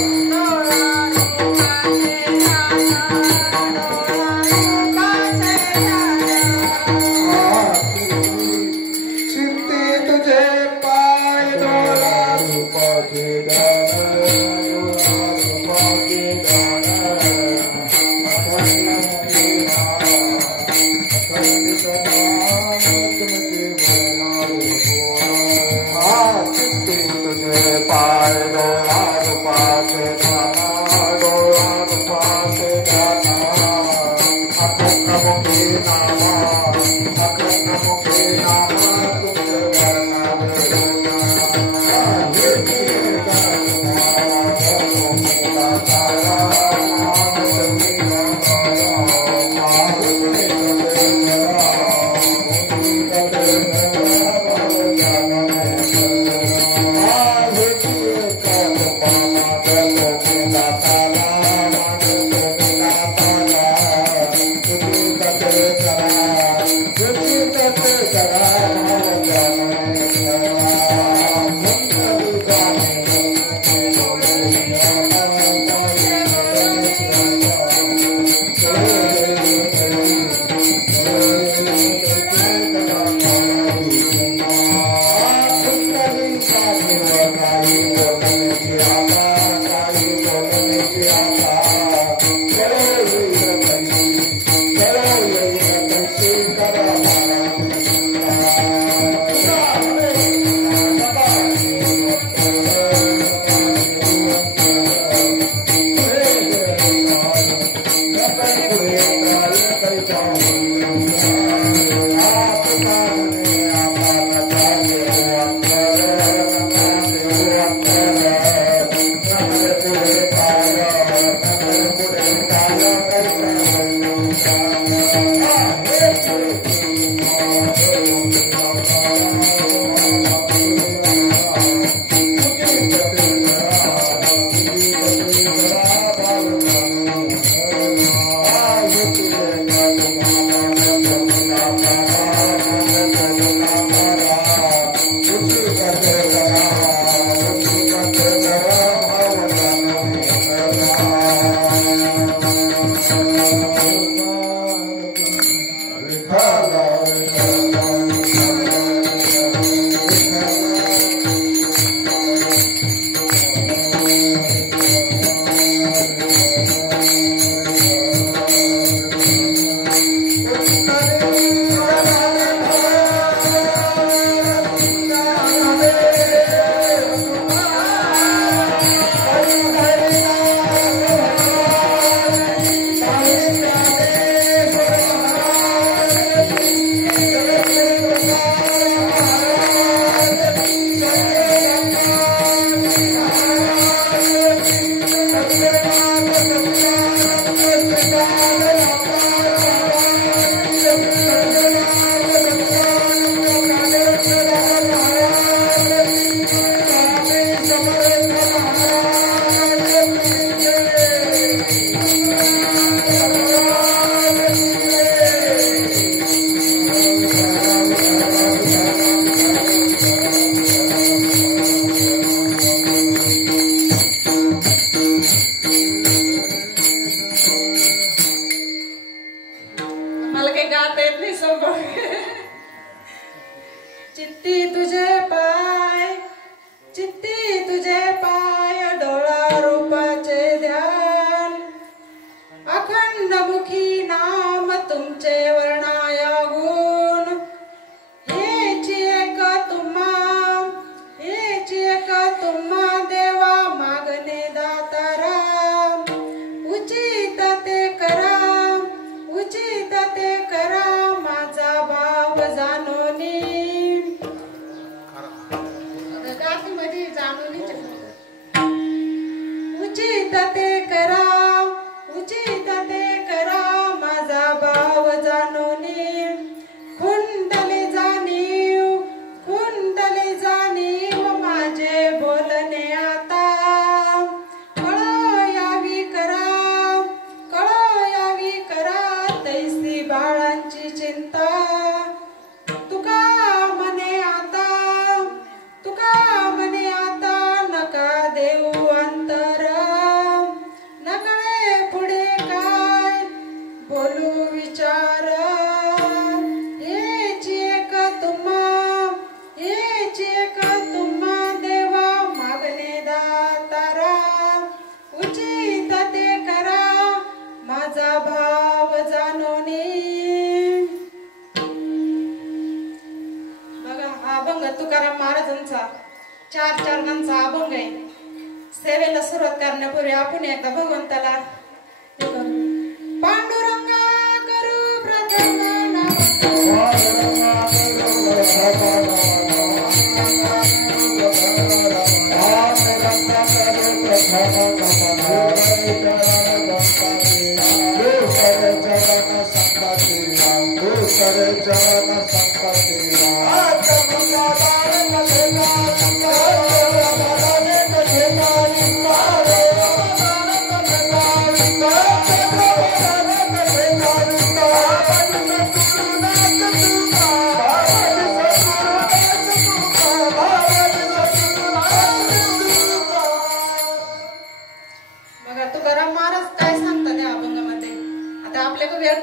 Thank you. चार चरणांचा अभंग आहे. सेवेला सुरुवात करण्यापूर्वी आपण एकदा भगवंताला पांडुरंगा करू प्रथम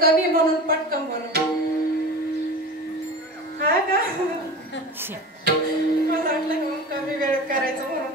कवी म्हणून पटकन बोलू. हा का मला वाटलं की कमी वेळेत करायचं म्हणून.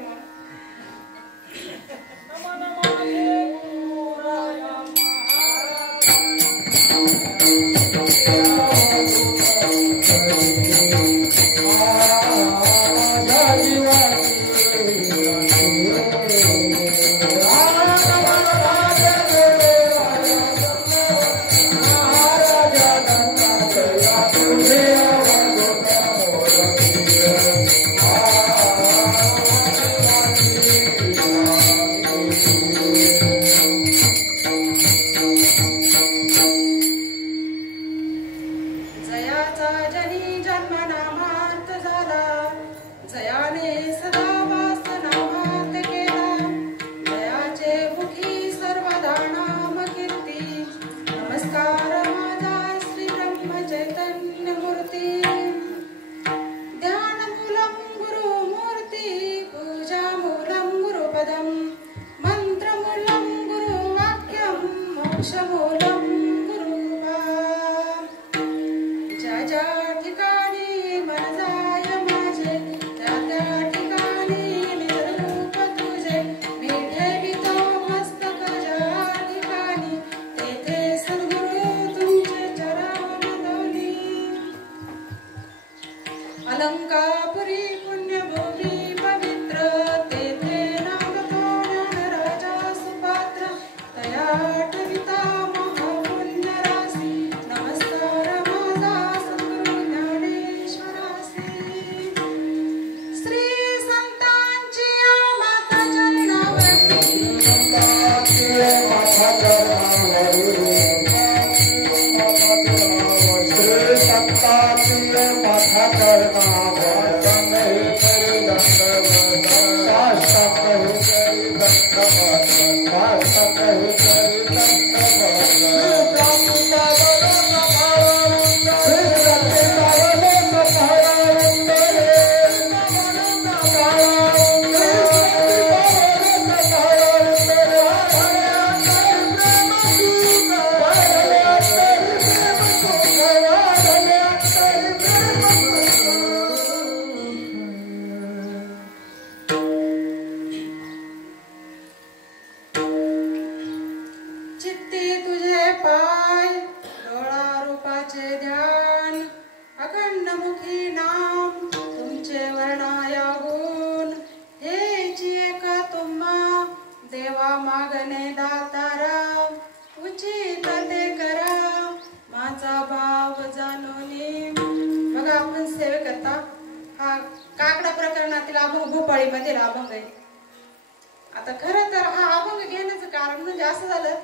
आता खरं तर हा अभंग घेण्याचं कारण म्हणजे असं झालं,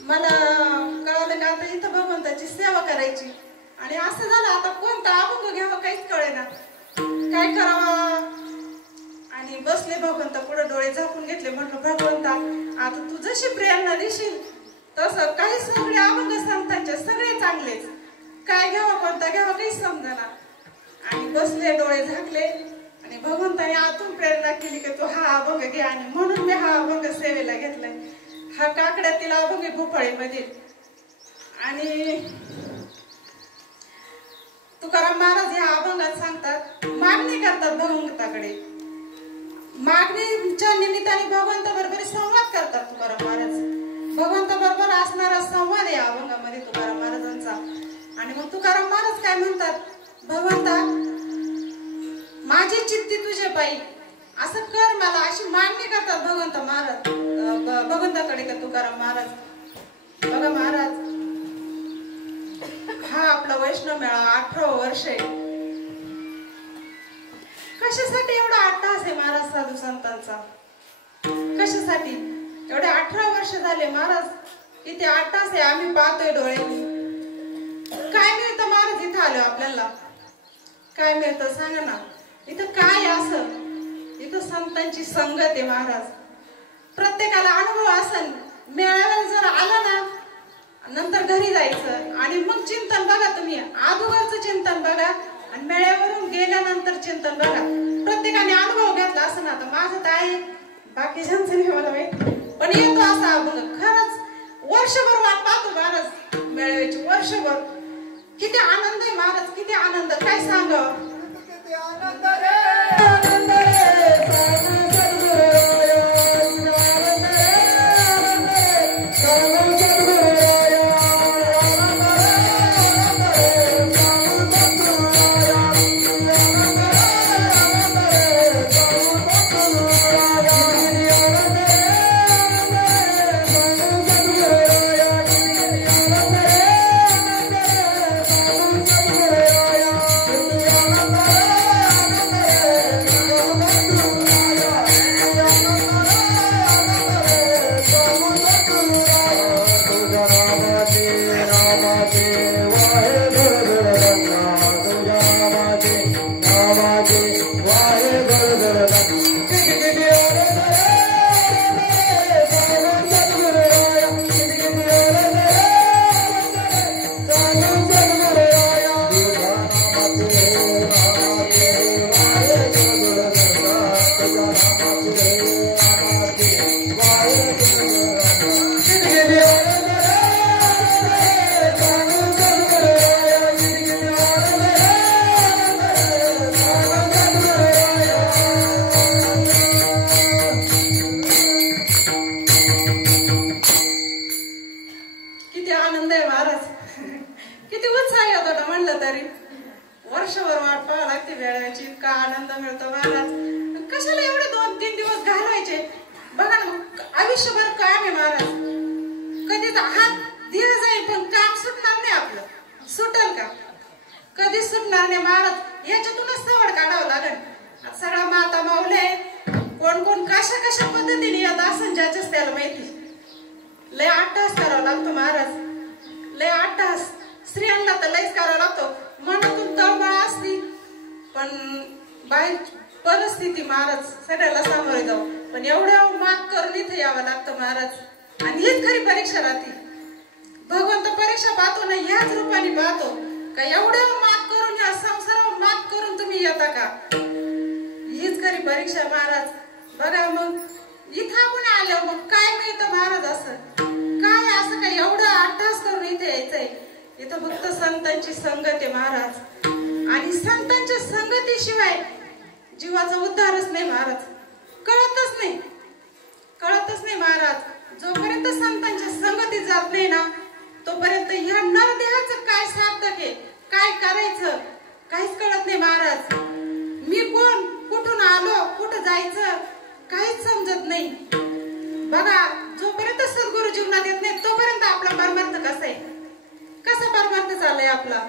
मला कळलं का आता इथं भगवंताची सेवा करायची आणि असं झालं आता कोणता अभंग घ्यावा काहीच कळेना, काय करावा. आणि बसले भगवंता पुढे डोळे झाकून घेतले, म्हटलं भगवंता आता तू जशी प्रेरणा देशील तसं. काही सगळे अभंग संतांचे सगळे चांगलेच, काय घ्यावा कोणता घ्यावा काही समजेना. आणि बसले डोळे झाकले आणि भगवंताने आतून प्रेरणा केली की तू हा अभंग घे. आणि म्हणून मी हा अभंग सेवेला घेतलाय. हा काकड्यातील अभंग भोपाळीमधील. आणि तुकाराम महाराज या अभंगात सांगतात, मागणी करतात भगवंताकडे, मागणीच्या निमित्ताने भगवंता बरोबर संवाद करतात तुकाराम महाराज. भगवंता बरोबर असणारा संवाद या अभंगामध्ये तुकाराम महाराजांचा. आणि मग तुकाराम महाराज काय म्हणतात, भगवंता माझी चित्ती तुझे पायी असं कर मला, अशी मागणी करतात भगवंत महाराज, भगवंताकडे का तुकाराम महाराज. बघा महाराज, हा आपला वैष्णव मेळा 18 वर्ष आहे. कशासाठी एवढा अट्टहास आहे महाराज साधू संतांचा? कशासाठी एवढे 18 वर्ष झाले महाराज इथे अट्टहास आहे. आम्ही पाहतोय डोळ्यांनी. काय मिळतं महाराज इथं आलो आपल्याला? काय मिळतं सांगा ना? इथं काय असं? इथं संतांची संगत आहे महाराज. प्रत्येकाला अनुभव असन. मेळाव्याला जर आला ना, नंतर घरी जायचं आणि मग चिंतन बघा. तुम्ही अगोदरचं चिंतन बघा आणि मेळ्यावरून गेल्यानंतर चिंतन बघा. प्रत्येकाने अनुभव घेतला असं ना. तर माझं तर आहे, बाकीच्यांचं नाही मला माहिती, पण येतो असा अभंग. खरंच वर्षभर वाट पाहतो महाराज मेळाव्याची. वर्षभर किती आनंद आहे महाराज, किती आनंद, काय सांगावं. किती आनंद रे, आनंद रे. वर्षभर वाट पाहावी लागते वेळाची. इतका आनंद मिळतो महाराज. कशाला एवढे 2-3 दिवस घालवायचे? बघा ना, आयुष्यभर काम आहे महाराज. कधीच हात दिला जाईल पण काम सुटणार नाही आपलं. सुटेल का? कधीच सुटणार नाही महाराज. याच्यातूनच सवड काढावं लागेल. सगळा माता माऊले कोण कोण कशा कशा पद्धतीने येत असन ज्याच्याच त्याला माहिती. लय अट्टहास करावा लागतो महाराज, लय अट्टहास. स्त्रियांना तर लयच करावा लागतो. मनातून तळमळ असती पण बाहेर परिस्थिती महाराज सगळ्याला सामोरे जाऊ. पण एवढं माग करून इथे यावं लागतं महाराज. आणि हीच खरी परीक्षा राहते. भगवंत परीक्षा पाहतो ना, ह्याच रूपाने पाहतो का एवढं माग करून, या संसारावर माग करून तुम्ही येता का? हीच खरी परीक्षा महाराज. बघा मग इथं आपण आलो मग काय मिळतं महाराज? असं काय, असं काय एवढं अट्टहास करून इथे यायचंय? इथं फक्त संतांची संगत आहे महाराज. आणि संतांच्या संगतीशिवाय जीवाचा उद्धारच नाही महाराज. कळतच नाही, कळतच नाही महाराज. जोपर्यंत संतांच्या संगतीत जात नाही ना, तोपर्यंत ह्या नरदेहाचं काय सार्थक आहे, काय करायचं काहीच कळत नाही महाराज. मी कोण, कुठून आलो, कुठं जायचं काहीच समजत नाही. बघा, जोपर्यंत सद्गुरु जीवनात येत नाही तोपर्यंत आपला परमार्थ कसा आहे, कसा परमार्थ चाललाय आपला?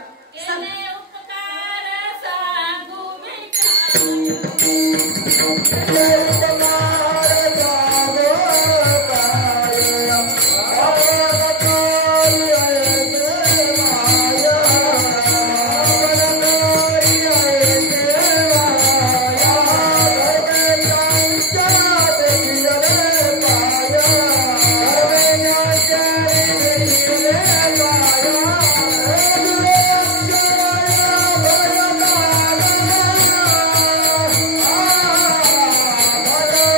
Bye.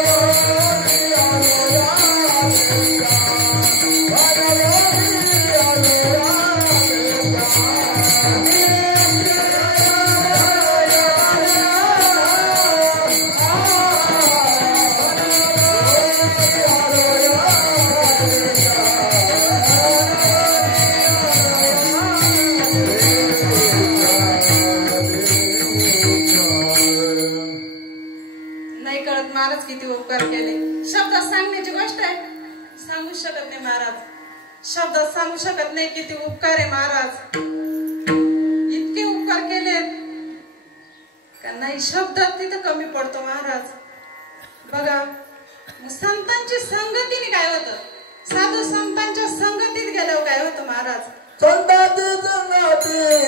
सांगू शकत नाही महाराज, शब्दात सांगू शकत नाही किती उपकार आहे महाराज. इतके उपकार केले का नाही शब्दात तिथं कमी पडतो महाराज. बघा संतांची संगतीने काय होतं, साधू संतांच्या संगतीत गेल्यावर काय होतं महाराज. संतांची संगती मनोबल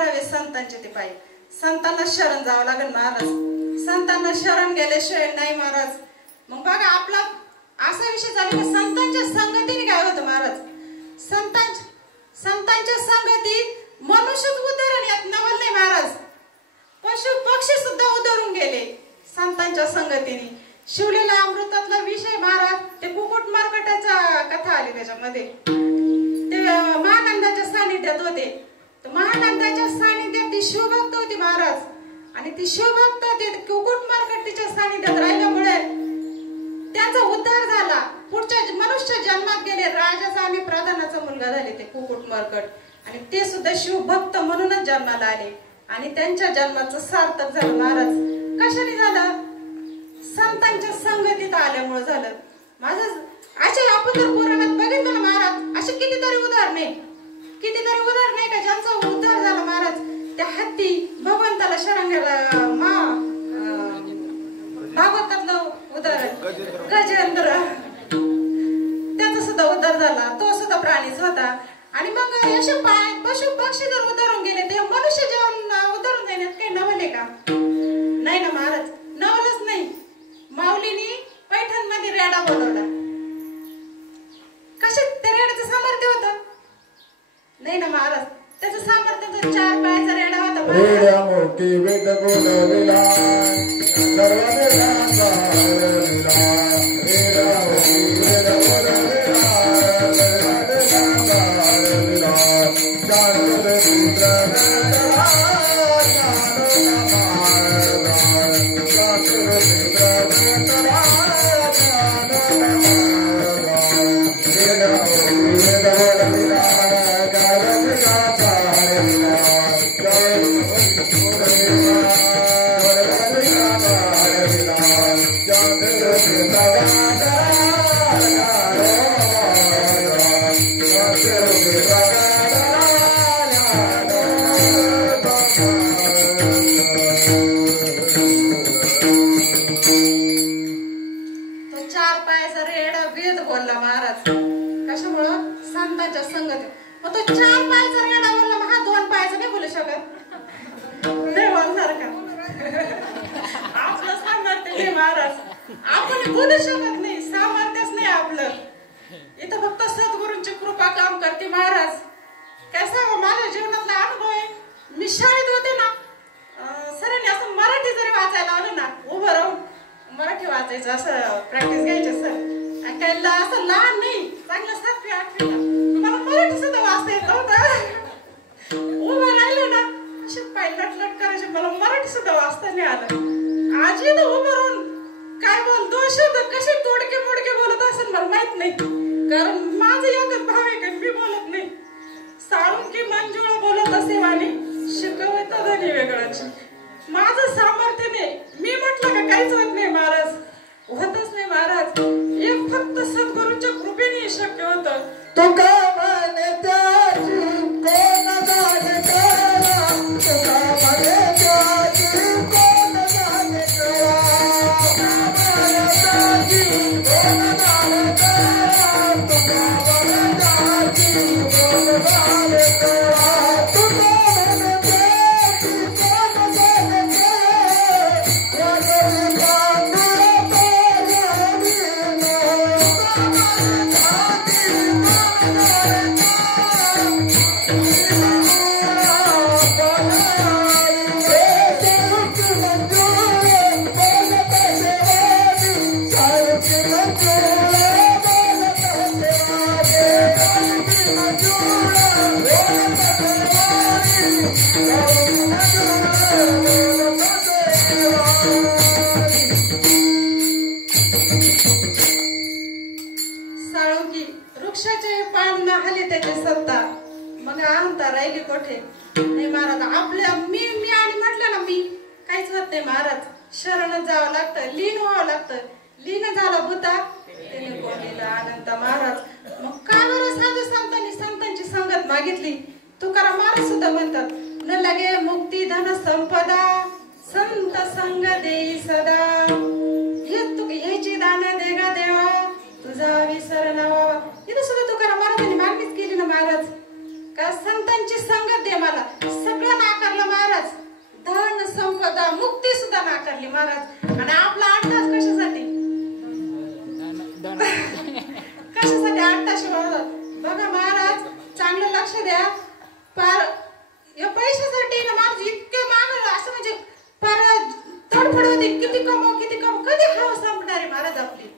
जगती, संतांची संतांना शरण जावं लागेल महाराज. संतांना शरण गेल्याशिवाय नाही महाराज. मग बघा आपला असा विषय झाला की संतांच्या संगतीने काय होतं महाराज. संतांच्या संगतीत मनुष्यच उदाहरण यात नवल नाही महाराज. पशु पक्षी सुद्धा उदाहरून गेले संतांच्या संगतीने. शिवलेला अमृतातला विषय महाराज ते कुकुट मार्कटाचा कथा आली त्याच्यामध्ये. ते महानंदाच्या सानिध्यात होते. तर महानंदाच्या सानिध्यात ती शिवभक्त होती महाराज. आणि ती शिवभक्त ते कुकुट मार्कटीच्या सानिध्यात राहिल्यामुळे त्यांचा उद्धार झाला. पुढच्या मनुष्य जन्मात गेले. राजाचा आणि प्रधानाचा मुलगा झाले ते कुकुट मार्कट. आणि ते सुद्धा शिवभक्त म्हणूनच जन्माला आले. आणि त्यांच्या जन्माचं सार्थक झालं महाराज. कशाने झालं? संतांच्या संगतीत आल्यामुळे झालं. माझं अच्छा आपण जर पुराणात बघितलं ना महाराज, असे कितीतरी उदाहरण नाही का ज्यांचा उद्धार झाला महाराज. त्या हत्ती भगवंताला शरण गेला. भागवतातलं उदाहरण गजेंद्र, त्याचा सुद्धा उद्धार झाला. तो सुद्धा प्राणीच होता. आणि मग असे पशु पक्षी जर उदाहरून गेले ते मनुष्य जेवण उदाहरून देण्यात काही नवल आहे का? नाही ना महाराज, नवलच नाही. माऊलीनी पैठणमध्ये रेडा बोलवला. कशा त्या रेड्याचं सामर्थ्य होतं? नाही ना महाराज, त्याचं सामर्थ्य 4 पायाचा रेडा होता. रेड्या मोठी वेद बोलविला सर्व वेदांचा हरविला. रेड्या मोठी वेद बोलविला सर्व वेदांचा हरविला. शांत रुद्र वेदला आपण बोलू शकत नाही. सामर्थ्यच नाही आपलं. इथं फक्त सद्गुरूंची कृपा काम करते महाराज. कसा माझ्या जीवनातला अनुभव आहे. मी शाळेत होते ना, सरांनी असं मराठी जरी वाचायला आलं ना, उभं राहून मराठी वाचायचं असं प्रॅक्टिस घ्यायचं सर. आणि त्याला असं लहान नाही, चांगलं 7वी 8वीला मला मराठी सुद्धा वाचता येत नव्हतं. उभं राहिलं ना अशी पाय लटलट करायचे, मला मराठी सुद्धा वाचता नाही आलं. आज इथं उभं राहून काय बोल 2 शब्द कसे तोडके मोडके बोलत असेल मला माहित नाही. कारण माझं एकच भाव आहे का मी बोलत नाही. साळुंकी मंजुळा बोलत असे वाणी शिकवत धनी वेगळाची. माझं सामर्थ्य नाही. मी म्हटलं का काहीच होत नाही महाराज. होतच नाही महाराज. एक फक्त सद्गुरूंच्या कृपेने शक्य होतं. तुका म्हणे त्याची कोण जाणे करा. तुका म्हणे त्याची कोण जाणे करा. तुका म्हणे त्याची कोण जाणे करा. तुका म्हणे त्याची कोण जाणे करा. तुका म्हणे त्याची कोण जाणे करा. वाजवी तांदूळ पायाविना. साळुंकी वृक्षाचे पान न हले त्याची सत्ता. मग अहंता राहिली कोठे. नाही महाराज आपल्या मी आणि म्हटलं ना मी काहीच होत नाही महाराज. शरण जावं लागतं. लीन व्हावं लागतं. लीन झाला भूता त्याने कोणीला अनंत महाराज. मग का बरं साधू संतांची संगत मागितली. तुकाराम महाराज सुद्धा म्हणतात न लगे मुक्ती धन संपदा संत संग देई सदा. ह्याची दान दे गा देवा तुझा विसर नावा. इथं सुद्धा तुकाराम महाराजांनी मागणीच केली ना महाराज का संतांची संगत दे मला. सगळं नाकारलं महाराज. धन संपदा मुक्ती सुद्धा नाकारली महाराज. आणि आपला 8 तास कशासाठी कशासाठी 8 तास महाराज. बघा महाराज चांगलं लक्ष द्या. पार या पैशासाठी ना महाराज इतके मागलं असं म्हणजे पार तडफड होती. किती कमाव कधी हवं संपणार आहे महाराज आपली.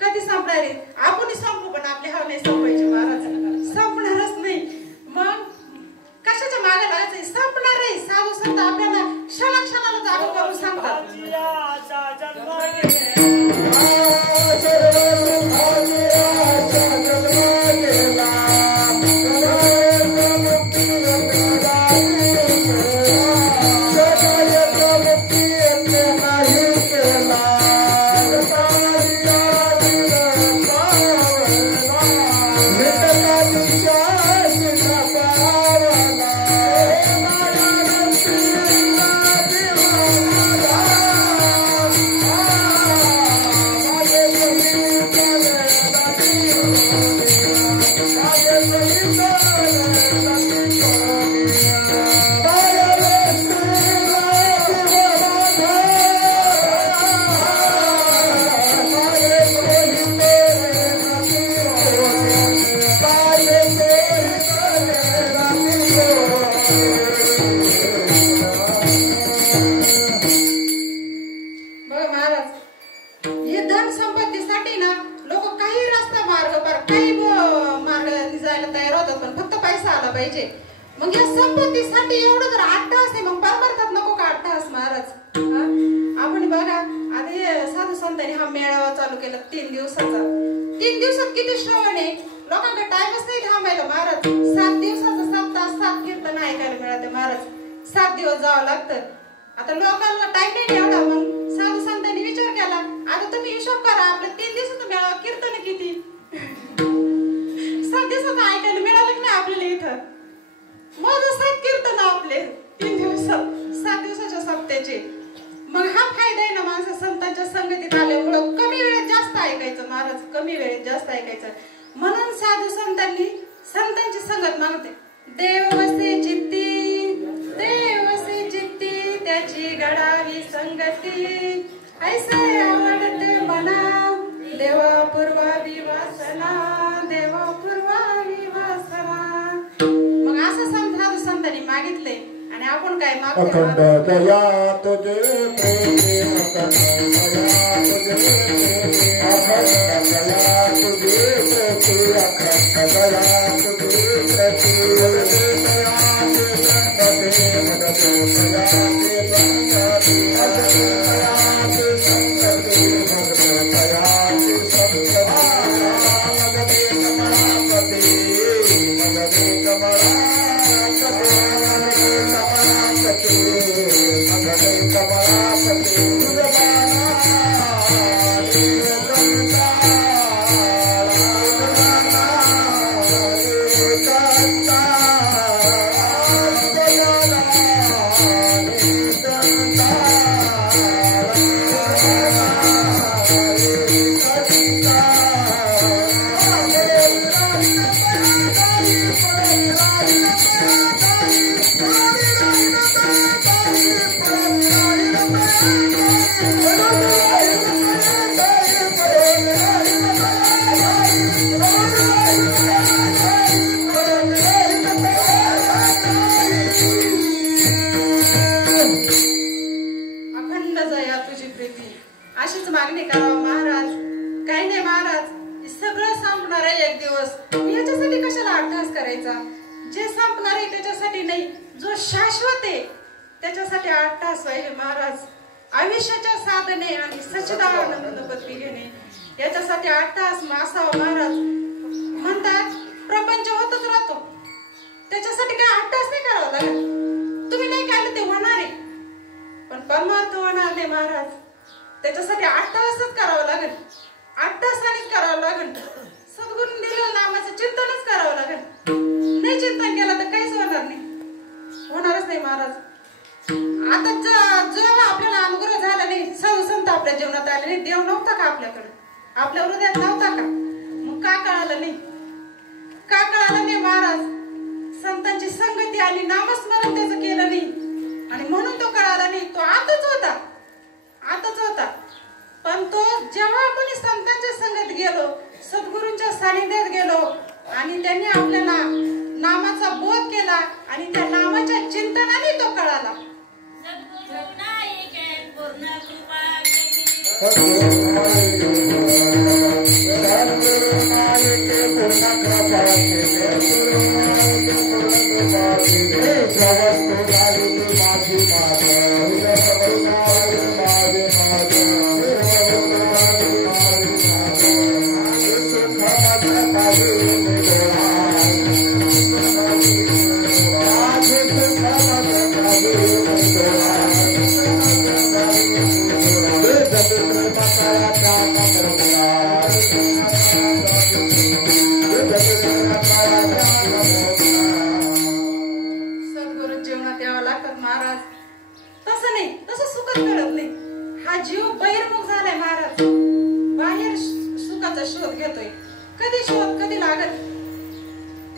कधी संपणार आहे. आपण संपू पण आपली हवं नाही संपायची महाराज. संपणारच नाही. मग कशाच्या मागे लागायचं. संपणार आहे. साधू संत आपल्याला क्षणाला जागो करून सांगतात. मग या संपत्तीसाठी एवढं जर 8 तास आहे मग परमार्थात नको का 8 तास महाराज. आपण बघा आधी साधू संतांनी हा मेळावा चालू केला 3 दिवसाचा. 3 दिवसात किती श्रवण आहे. लोकांकडे टाइमच नाही थांबायला महाराज. 7 दिवसाचा 7 तास 7 कीर्तन ऐकायला मिळते महाराज. 7 दिवस जावं लागतं. आता लोकांना टाइम नाही एवढा. मग साधू संतांनी विचार केला आता तुम्ही हिशोब करा आपल्या 3 दिवसाचा मेळावा कीर्तन किती. 7 दिवसाचं ऐकायला मिळालं नाही आपल्याला इथं. माझं 7 कीर्तन आपले 3 दिवसात 7 दिवसाच्या सप्त्याचे. मग हा फायदा आहे ना माणसं संतांच्या संगतीत आल्यामुळं कमी वेळेत जास्त ऐकायचं महाराज. कमी वेळेत जास्त ऐकायचं. म्हणून साधू संतांनी संतांची संगत मागते. देव वसे चित्ती त्याची गडावी संगती. ऐसे आवडते मना देवा पूर्वावी वासना. देवा पूर्वावी वासना. मग असं साधू संतांनी मागितले. आणि आपण काय मागतो. अखंड दया तुझे प्रेम. अखंड दया तुझे प्रेम. अखंड दया तुझे प्रेम. अखंड दया तुझे प्रेम. संपणार आहे एक दिवस. याच्यासाठी कशाला अभ्यास करायचा? जे संपणार आहे त्याच्यासाठी नाही, जो शाश्वत आहे त्याच्यासाठी 8 तास पाहिजे महाराज. आयुष्याच्या साधने आणि सच्चिदानंद पदवी घेणे याच्यासाठी 8 तास असावं महाराज. म्हणतात प्रपंच होतच राहतो, त्याच्यासाठी काय 8 तास नाही करावं लागेल. तुम्ही नाही केलं ते होणार आहे, पण परमार्थ होणार नाही महाराज. त्याच्यासाठी 8 तासच करावं लागेल, 8 तासानेच करावं लागेल. सद्गुरूंनी दिलेलं नामाचं चिंतनच करावं लागेल. नाही चिंतन केलं तर काहीच होणार नाही, होणारच नाही महाराज. आता जेव्हा आपल्याला अनुग्रह झाला नाही, साधू संत आपल्या जीवनात आले नाही, देव नव्हता का आपल्याकडे, आपल्या हृदयात नव्हता का? मग का कळालं नाही? का कळालं नाही महाराज? संतांची संगती आणि नामस्मरण त्याचं केलं नाही आणि म्हणून तो कळाला नाही. तो आताच होता, आताच होता. पण तो जेव्हा आपण संतांच्या संगत गेलो, सद्गुरूंच्या सानिध्यात गेलो आणि त्यांनी आपल्याला नामाचा बोध केला आणि त्या नामाच्या चिंतनाने तो कळाला.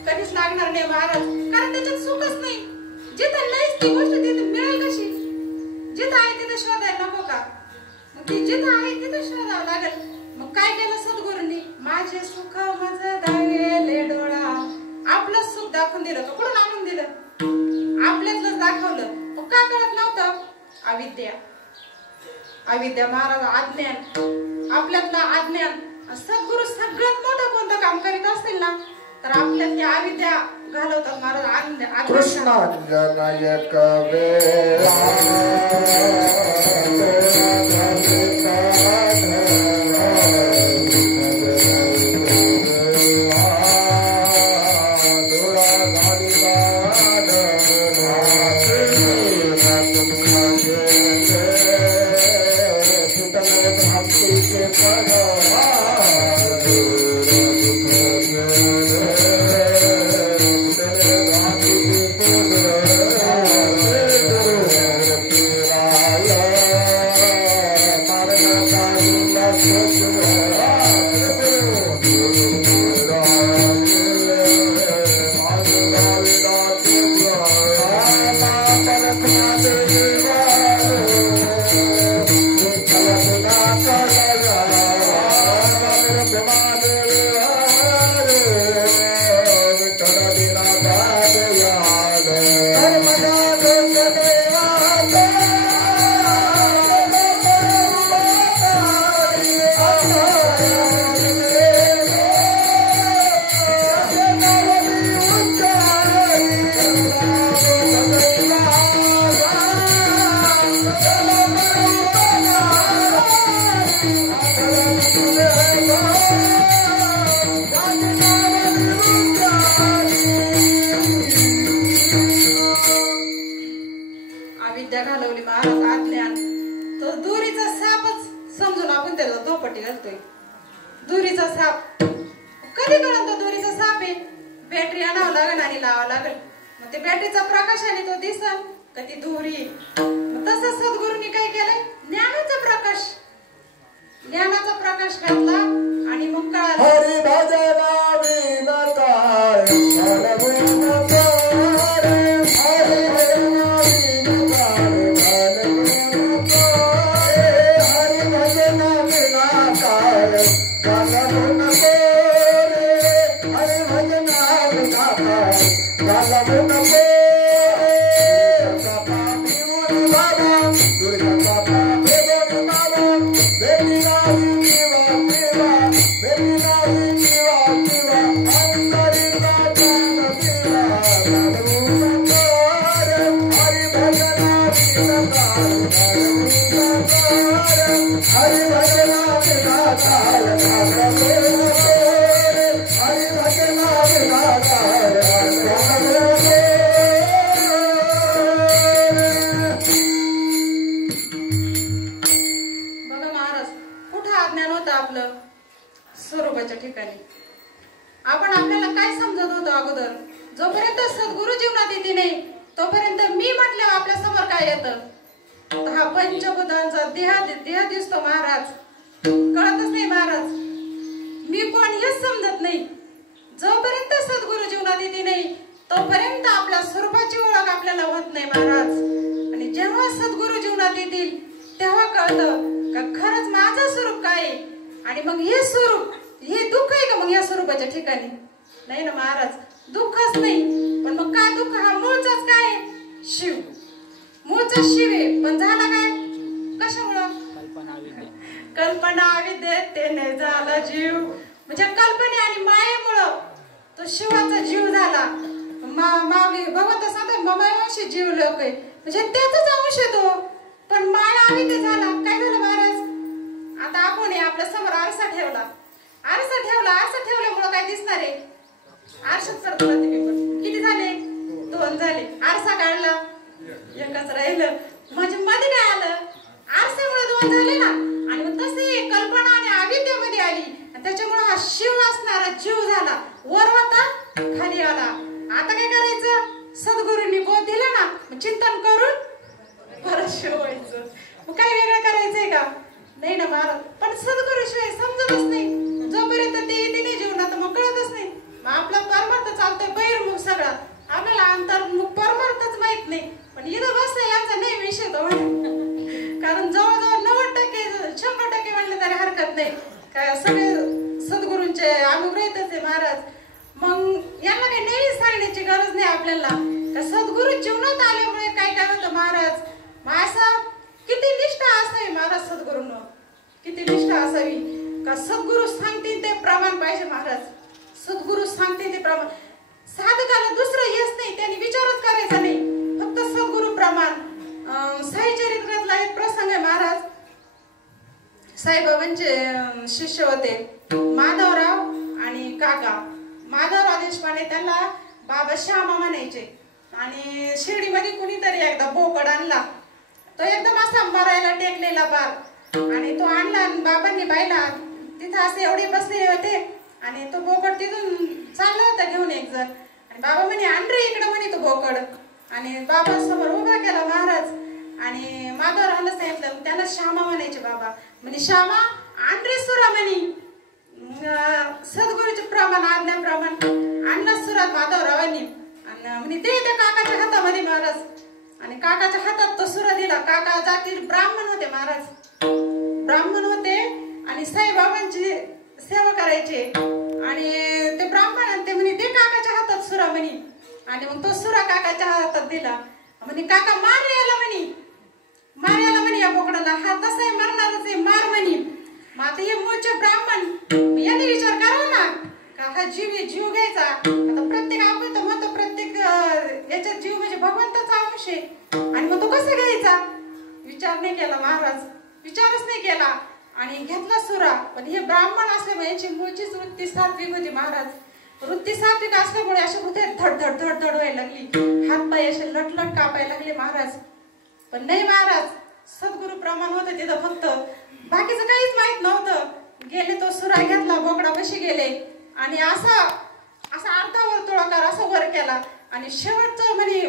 कधीच लागणार नाही महाराज, कारण त्याच्यात सुखच नाही. जिथं नाहीच ती गोष्ट तिथे मिळेल कशी? जिथं आहे तिथे शोधायला नको का? मग ती जिथं आहे तिथे शोधावं लागेल. मग काय केलं सद्गुरूंनी? माझे सुख माझं दावेले डोळा. आपलं सुख दाखवून दिलं का? कुठून आणून दिलं? आपल्यातलंच दाखवलं. मग का कळत नव्हतं? अविद्या, अविद्या महाराज. अज्ञान, आपल्यातलं अज्ञान. सद्गुरू सगळ्यात मोठं कोणतं काम करीत असतील ना तर आपल्यातली अविद्या घालवतात महाराज. कृष्णांजनयक वेळा दुरीचा साप कधी कळत तो दुरीचा साप आहे? बॅटरी आणावं लागेल आणि लावावं लागेल. मग ते बॅटरीचा प्रकाशाने तो दिसल का ती दुरी. तसं सद्गुरूंनी काय केलंय? ज्ञानाचा प्रकाश, ज्ञानाचा प्रकाश घातला आणि मग कळालं. हरी भजना विना काय Baby, अगोदर जोपर्यंत सद्गुरु जीवनात येते नाही तोपर्यंत मी म्हटल्यावर आपल्या समोर काय येतं हा पंचभूतांचा देह दिसतो महाराज कळतच नाही महाराज मी कोण हेच समजत नाही जोपर्यंत सद्गुरु जीवनात येते नाही तोपर्यंत आपल्या स्वरूपाची ओळख आपल्याला होत नाही महाराज आणि जेव्हा सद्गुरु जीवनात येतील तेव्हा कळतं का खरंच माझं स्वरूप काय आहे आणि मग हे स्वरूप हे दुःख आहे का मग या स्वरूपाच्या ठिकाणी नाही ना महाराज दुःखच नाही पण मग काय दुःख हा मूळचाच काय आहे शिव मूळचा शिव आहे पण झाला काय कशामुळं कल्पना अविद्येने झाला जीव म्हणजे कल्पने आणि मायेमुळं तो शिवाचा जीव झाला माऊली भगवंत सांगतात ममांशी जीव लोक आहे म्हणजे त्याचाच अंश आहे तो पण माया अविद्य झाला काय झालं महाराज आता आपण आपल्या समोर आरसा ठेवला आरसा ठेवल्यामुळं काय दिसणार आहे आरशात करत किती झाले 2 झाले आरसा काढला एकच राहिलं म्हणजे मध्ये काय आलं आरशामुळे 2 झाले ना आणि मग तसे कल्पना आणि अविद्यामध्ये आली आणि त्याच्यामुळे हा शिव असणारा जीव झाला वर होता खाली आला आता काय करायचं सद्गुरूंनी बोध दिला ना चिंतन करून परत शिव व्हायचं मग काय वेगळं करायचंय का नाही ना महाराज पण सद्गुरू शिवाय समजतच नाही जोपर्यंत ते येते नाही जीवनात मग कळतच नाही मग आपला परमार्थ चालतोय बहिर्मुख सगळा आपल्याला अंतर्मुख परमार्थच माहित नाही पण इथं बसले यांचा नाही विषय तो कारण जवळजवळ 90% 100% म्हणले तरी हरकत नाही काय सगळे सद्गुरूंचे अनुग्रहीतच आहे महाराज मग यांना काही नेहमी सांगण्याची गरज नाही आपल्याला का सद्गुरू जीवनात आल्यामुळे काय काय होतं महाराज माझा किती निष्ठा असावी महाराज सद्गुरूंना किती निष्ठा असावी का सद्गुरू सांगतील ते प्रमाण पाहिजे महाराज सद्गुरू सांगतील ते प्रमाण साधकाला दुसरं येत नाही त्यांनी विचारच करायचा नाही फक्त सद्गुरू प्रमाण साई चरित्रातला एक प्रसंग आहे महाराज साईबाबांचे शिष्य होते माधवराव आणि काका माधवराव देशपांडे त्यांना बाबा श्यामा म्हणायचे आणि शिर्डीमध्ये कुणीतरी एकदा बोकड आणला तो एकदम असा मरायला टेकलेला बार आणि तो आणला आणि बाबांनी पाहिला तिथं असे एवढे बसले होते आणि तो बोकड तिथून चालला होता घेऊन एक जण आणि बाबा म्हणे आण रे इकडं म्हणे तो बोकड आणि बाबा समोर उभा केला महाराज आणि माधवरावांना सांगितलं त्याला श्यामा म्हणायचे बाबा म्हणजे श्यामा आण रे सुरा म्हणे सद्गुरूचे प्रमाण आज्ञाप्रमाण आणलं सुरात माधवरावांनी आणि म्हणे ते त्या काकाच्या हातामध्ये महाराज आणि काकाच्या हातात तो सुरा दिला काका जातील ब्राह्मण होते महाराज ब्राह्मण होते आणि साईबाबांची सेवा करायचे आणि ते ब्राह्मण ते म्हणे दे काकाच्या हातात सुरा म्हणे आणि मग तो सुरा काकाच्या हातात दिला म्हणे काका मार याला म्हणे या बोकडाला हा तसा आहे मरणारच आहे मार म्हणे मग आता हे मूळचे ब्राह्मण याने विचार करावा ना का हा जीव घ्यायचा आता प्रत्येक आपण तर म्हणतो प्रत्येक याच्यात जीव म्हणजे भगवंताचा अंश आहे आणि मग तो कसा घ्यायचा विचार नाही केला महाराज विचारच नाही केला आणि घेतला सुरा पण हे ब्राह्मण असल्यामुळे यांची मूळचीच वृत्ती सात्विक होती महाराज वृत्ती सात्विक असल्यामुळे अशी हृदय धड व्हायला लागली हात पाय असे लटलट कापायला लागले महाराज पण नाही महाराज सद्गुरू प्रमाण होतं तिथं फक्त बाकीचं काहीच माहित नव्हतं गेले तो सुरा घेतला बोकडा कशी गेले आणि असा अर्धा वर्तुळाकार असा वर केला आणि शेवटचं म्हणे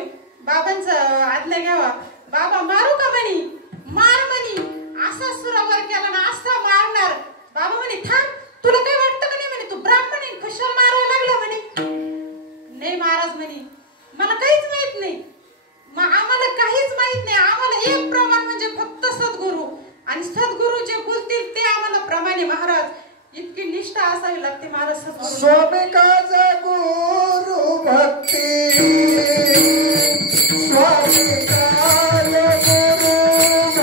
बाबांचं आज्ञा घ्यावा बाबा मारू का म्हणे मार म्हणे असा सुरा वर केला ना असा मारणार बाबा म्हणे थांब तुला काय वाटतं का नाही म्हणे तू ब्राह्मण कशाला मारायला लागला म्हणे नाही महाराज म्हणे मला काहीच माहित नाही मग आम्हाला काहीच माहित नाही आम्हाला एक प्रमाण म्हणजे फक्त सद्गुरू आणि सद्गुरू जे बोलतील ते आम्हाला प्रमाणे महाराज इतकी निष्ठा असावी लागते महाराज सद्गुरू स्वामी काजा गुरु भक्ती स्वामी काजा गुरु भक्ती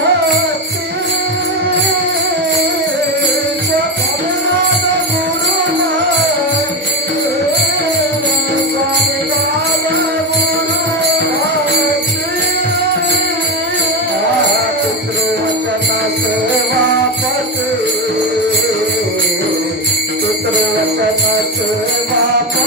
Baba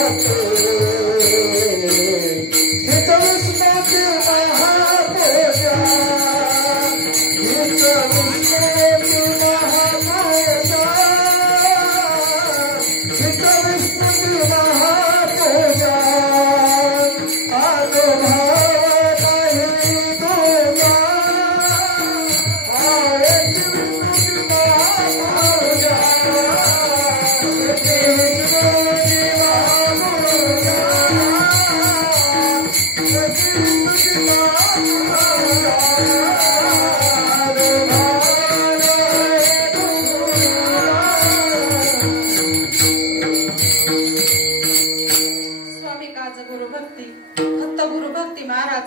भक्ती, फक्त गुरु भक्ती महाराज.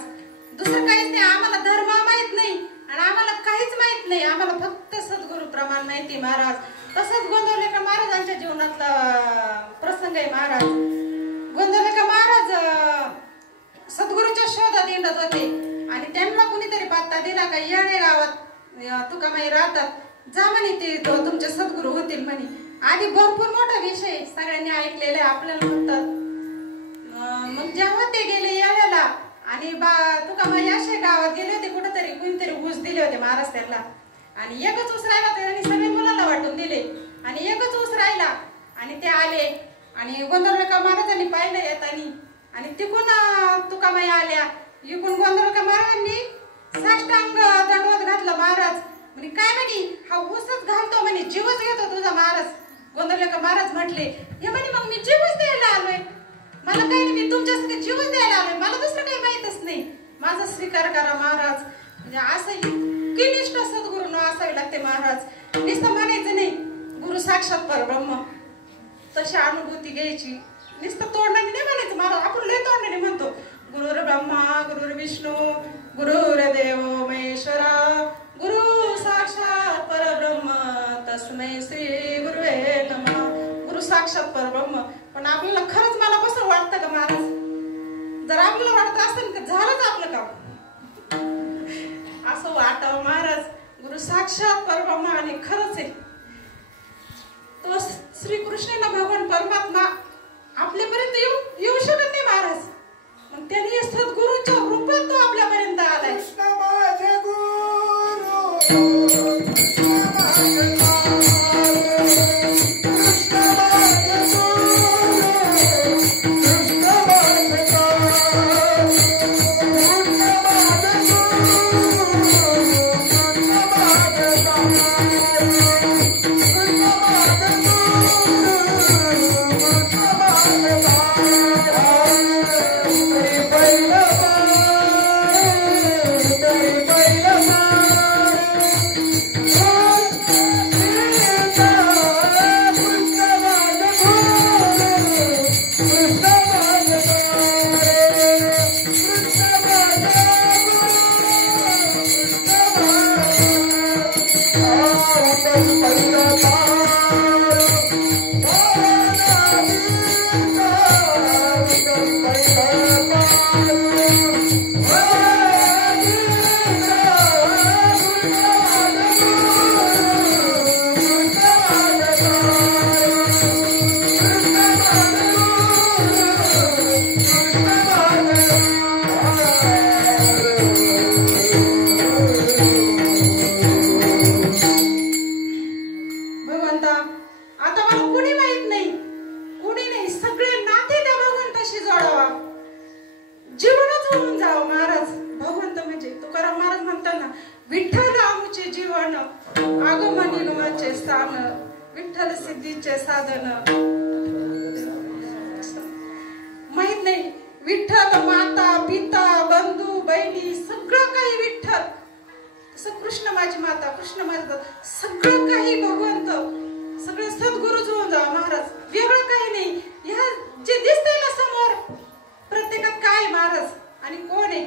दुसरं काहीच नाही. आम्हाला धर्म माहित नाही आणि आम्हाला काहीच माहित नाही. आम्हाला फक्त सद्गुरु प्रमाण माहिती महाराज. तसंच गोंदवलेकर महाराजांच्या जीवनातला प्रसंग आहे महाराज. गोंदवलेकर महाराज सद्गुरूच्या शोधात हिंडत होते आणि त्यांना कुणीतरी पत्ता दिला का येणे गावात तुकामाई राहतात, जा म्हणे ते तुमचे सद्गुरू होतील म्हणे. आधी भरपूर मोठा विषय सगळ्यांनी ऐकलेला आहे, आपल्याला म्हणतात. मग जेव्हा ते गेले येण्याला आणि तुकामाई अशा गावात गेले होते, कुठेतरी कुणीतरी ऊस दिले होते महाराज त्यांना आणि एकच ऊस राहिला. त्यांनी सगळे मुलांना वाटून दिले आणि एकच ऊस राहिला आणि ते आले आणि गोंदवलेकर महाराजांनी पाहिलं येतानी आणि तिकून तुकामाई आल्या. इकून गोंदवलेकर महाराजांनी साष्टांग दंडवत घातलं महाराज. म्हणे काय म्हणे हा ऊसच घालतो म्हणे, जीवच घेतो तुझा महाराज. गोंदवलेकर महाराज म्हटले हे म्हणे मग मी जीवच द्यायला आलोय, मला काही नाही, मी तुमच्यासाठी जीवच द्यायला आलोय, मला दुसरं काही माहितच नाही, माझा स्वीकार करा महाराज. म्हणजे असं इतकी निष्ठ सद्गुरूंना असावी लागते महाराज. नुसतं म्हणायचं नाही गुरु साक्षात परब्रह्म, तशी अनुभूती घ्यायची. नुसतं तोंडाने नाही म्हणायचं महाराज. आपण लय तोंडाने म्हणतो गुरुर ब्रह्मा गुरुर विष्णू गुरुर्देव महेश्वरा गुरु साक्षात परब्रह्म तस्मै श्री गुरुवे नमः. गुरु साक्षात परब्रह्म. पण आपल्याला खरंच मनापासून वाटतं का महाराज? जर आपल्याला वाटत असेल तर झालंच आपलं काम. असं वाटावं महाराज गुरु साक्षात परब्रह्म आणि खरंच आहे तो श्रीकृष्ण भगवान परमात्मा आपल्यापर्यंत येऊ शकत नाही महाराज. मग त्यांनी सद्गुरूच्या रूपात तो आपल्यापर्यंत आलाय. कृष्ण माझे गुरु, माहित नाही विठ्ठल माता पिता बंधू बहिणी सगळं काही विठ्ठल. तसं कृष्ण माझी माता कृष्ण माझा सगळं काही भगवंत, सगळं सद्गुरूच होऊन जावं महाराज. वेगळं काही नाही. ह्या जे दिसतंय ना समोर प्रत्येकात काय महाराज आणि कोण आहे,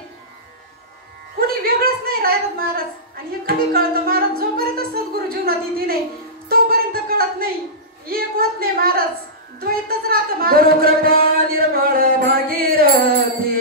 कोणी वेगळंच नाही राहिलं महाराज. आणि हे कधी कळतं महाराज? जोपर्यंत सद्गुरू जीवनात येते नाही तोपर्यंत कळत नाही, एक होत नाही महाराज, द्वैतच राहतं महाराज. गुरु कृपा निर्मळ भागीरथी,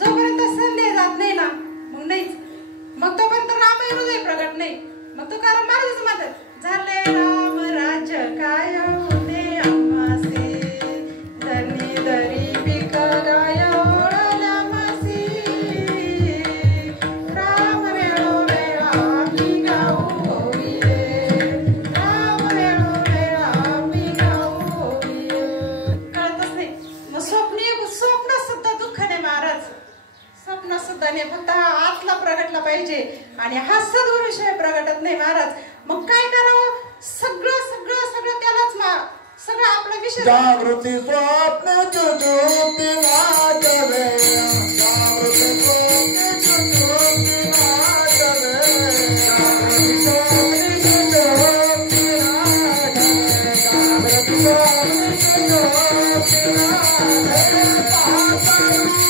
जोपर्यंत संदेह जात नाही ना मग नाहीच. मग तोपर्यंत राम हृदय प्रगट नाही. मग तो कारण महाराजच म्हणतात झाले राम राज्य काय होते आम्हासे धनी दरी बिकराय ओळला मासी राम वेळो वेळा आम्ही गाऊ होईये राम वेळो वेळा आम्ही गाऊ होईये. कळतच नाही. मग स्वप्न सुद्धा दुःख नाही महाराज. स्वप्न सुद्धा नाही. फक्त हा आतला प्रगटला पाहिजे आणि हा सद्गुरुशिवाय प्रगटत नाही महाराज. मग काय करावं? सगळं सगळं सगळं त्यालाच सगळं आपला विषय जागृती स्वप्न चुचुती नाचवे जागृती स्वप्न चुचुती नाचवे जागृती स्वप्न चुचुती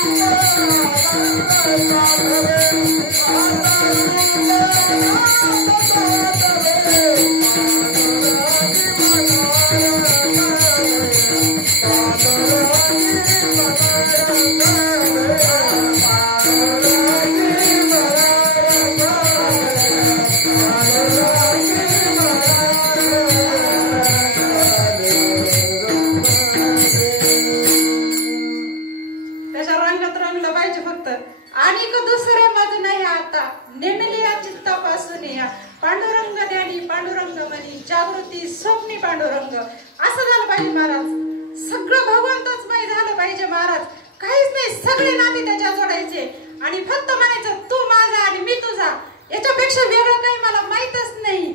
नाचवे जागृती स्वप्न पांडुरंग असं झालं पाहिजे महाराज. सगळं भगवंतच माहिती झालं पाहिजे महाराज. काहीच नाही. सगळे नाते त्याच्या जोडायचे आणि फक्त म्हणायचं तू माझा आणि मी तुझा. याच्यापेक्षा वेगळं काही मला माहितच नाही.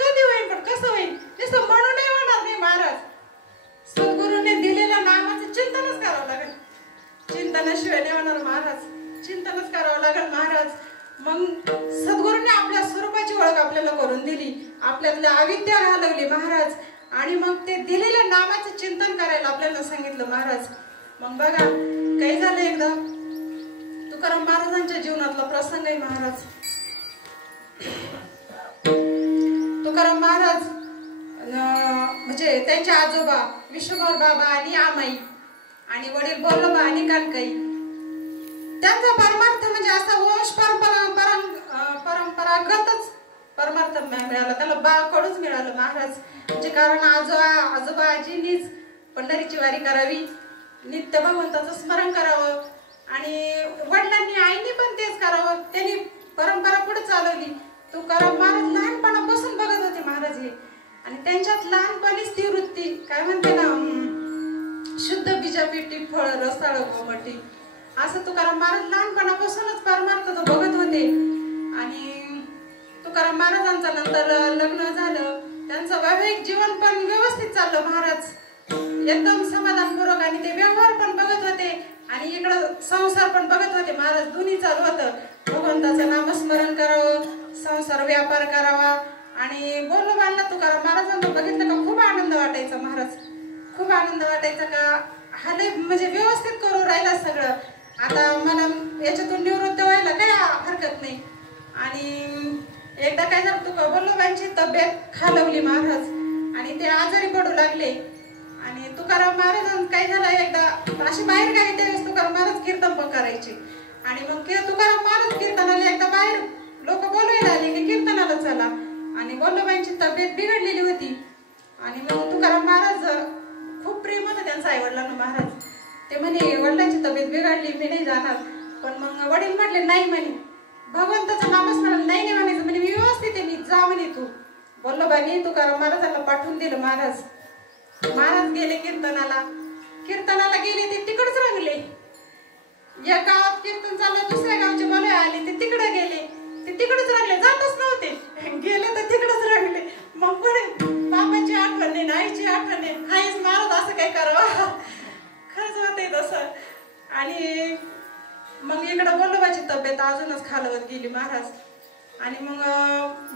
कधी आपल्याला करून दिली, आपल्यातल्या अविद्या घालवली महाराज. आणि मग ते दिलेल्या नामाचं चिंतन करायला आपल्याला सांगितलं महाराज. मग बघा काही झालं, एकदा तुकाराम महाराजांच्या जीवनातला प्रसंग आहे महाराज. तुकाराम महाराज म्हणजे त्यांचे आजोबा विश्वभर बाबा आणि आमाई आणि वडील बोलोबा आणि कानकाई, त्यांचा परमार्थ म्हणजे असा वंश परंपरागतच परमार्थ मिळाला, त्याला बाळकडूच मिळालं महाराज. म्हणजे कारण आजोबा आजींनीच पंढरीची वारी करावी, नित्य भगवंताचं स्मरण करावं आणि वडिलांनी आईनी पण तेच करावं, त्यांनी परंपरा पुढे चालवली. तुकाराम महाराज लहानपणापासून बघत होते महाराज हे, आणि त्यांच्यात लहानपणीच ती वृत्ती काय म्हणते ना, शुद्ध बीजापीठी फळ रसाळ गोमटी, असं तुकाराम महाराज लहानपणापासूनच परमार्थ तो बघत होते. आणि तुकाराम महाराजांचं नंतर लग्न झालं, त्यांचं वैवाहिक जीवन पण व्यवस्थित चाललं महाराज, एकदम समाधानपूर्वक. आणि ते व्यवहार पण बघत होते आणि इकडं संसार पण बघत होते महाराज, दोन्ही चालू होतं. भगवंताचं नामस्मरण करावं, संसार व्यापार करावा. आणि बोलोबांना तुकाराम महाराजांना बघितलं का खूप आनंद वाटायचा महाराज, खूप आनंद वाटायचा का हाले म्हणजे व्यवस्थित करू राहिला सगळं, आता मला याच्यातून निवृत्त व्हायला काही हरकत नाही. आणि एकदा काय झालं, बोलोबांची तब्येत खालवली महाराज आणि ते आजारी पडू लागले. आणि तुकाराम महाराज काय झालं, एकदा अशी बाहेर गावी त्यावेळेस तुकाराम महाराज कीर्तन पण करायचे. आणि मग तुकाराम महाराज कीर्तनाला एकदा बाहेर लोक बोलवायला आले की कीर्तनाला चला, आणि बोलोबांची तब्येत बिघडलेली होती. आणि मग तुकाराम महाराज खूप प्रेम होतं त्यांचं आई वडिलांना महाराज, ते म्हणे वडिलांची तब्येत बिघडली मी नाही जाणार. पण मग वडील म्हटले नाही म्हणे, भगवंताचं नामस्मरण नाही म्हणायचं म्हणे, मी व्यवस्थित आहे, मी जा म्हणे तू. बोलोबांनी तुकाराम महाराजांना पाठवून दिलं महाराज. महाराज गेले कीर्तनाला गेले, ते तिकडच रंगले. या गावात कीर्तन चाललं, दुसऱ्या गावचे बोलवे आले, ते तिकडे गेले, ते तिकडेच रंगले, जातच नव्हते, गेले तर तिकडेच रंगले. मग पुढे बापाची आठवण नाही, आईची आठवण नाही, आईच महाराज असं काय करावं, खरंच होते तसं. आणि मग इकडे बोलोबाची तब्येत अजूनच खालवत गेली महाराज. आणि मग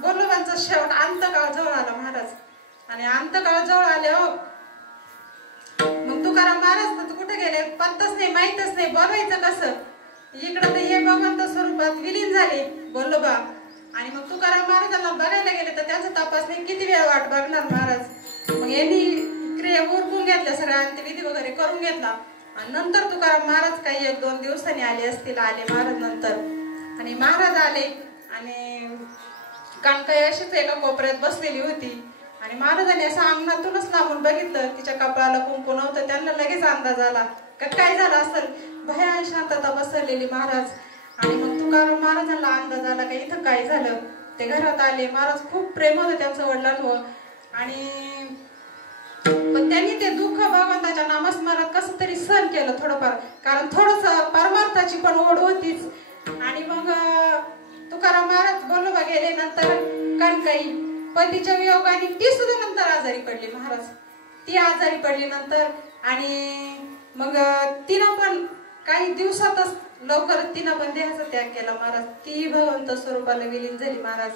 बोलोबांचा शेवट अंतकाळ जवळ आला महाराज. आणि अंतकाळ जवळ आले हो, मग तुकाराम महाराज कुठे गेले पत्ताच नाही, माहितच नाही, बोलवायचं कसं. इकडं तर हे भगवंत स्वरूपात विलीन झाले बोलोबा. आणि मग तुकाराम महाराजांना बघायला गेले तर त्याचा तपासणी किती वेळ वाट बघणार महाराज. मग यांनी क्रिया उरकून घेतल्या, सगळ्या अंत्यविधी वगैरे करून घेतला. आणि नंतर तुकाराम महाराज काही 1-2 दिवसांनी आले असतील, आले महाराज नंतर. आणि महाराज आले आणि कानकाई अशीच एका कोपऱ्यात बसलेली होती. आणि महाराजांनी असं अंगणातूनच लांबून बघितलं, तिच्या कपाळाला कुंकू नव्हतं. त्यांना लगेच अंदाज आला का काय झालं असेल, भयान शांतता बसलेली महाराज. आणि मग तुकाराम महाराजांना अंदाज आला का इथं काय झालं. ते घरात आले, महाराज खूप प्रेम होतं त्यांचं वडिलांवर. आणि पण त्यांनी ते दुःख भगवंताच्या नामस्मरणात कसं तरी सहन केलं थोडंफार, कारण थोडस परमार्थाची पण ओढ होतीच. आणि मग तुकाराम महाराज बोलोबा गेले नंतर कानकाई पतीच्या वियोगाने ती सुद्धा नंतर आजारी पडली महाराज. ती आजारी पडली नंतर आणि मग तिनं पण काही दिवसातच लवकर तिनं पण देहाचा त्याग केला महाराज. ती भगवंत स्वरूपाला विलीन झाली महाराज.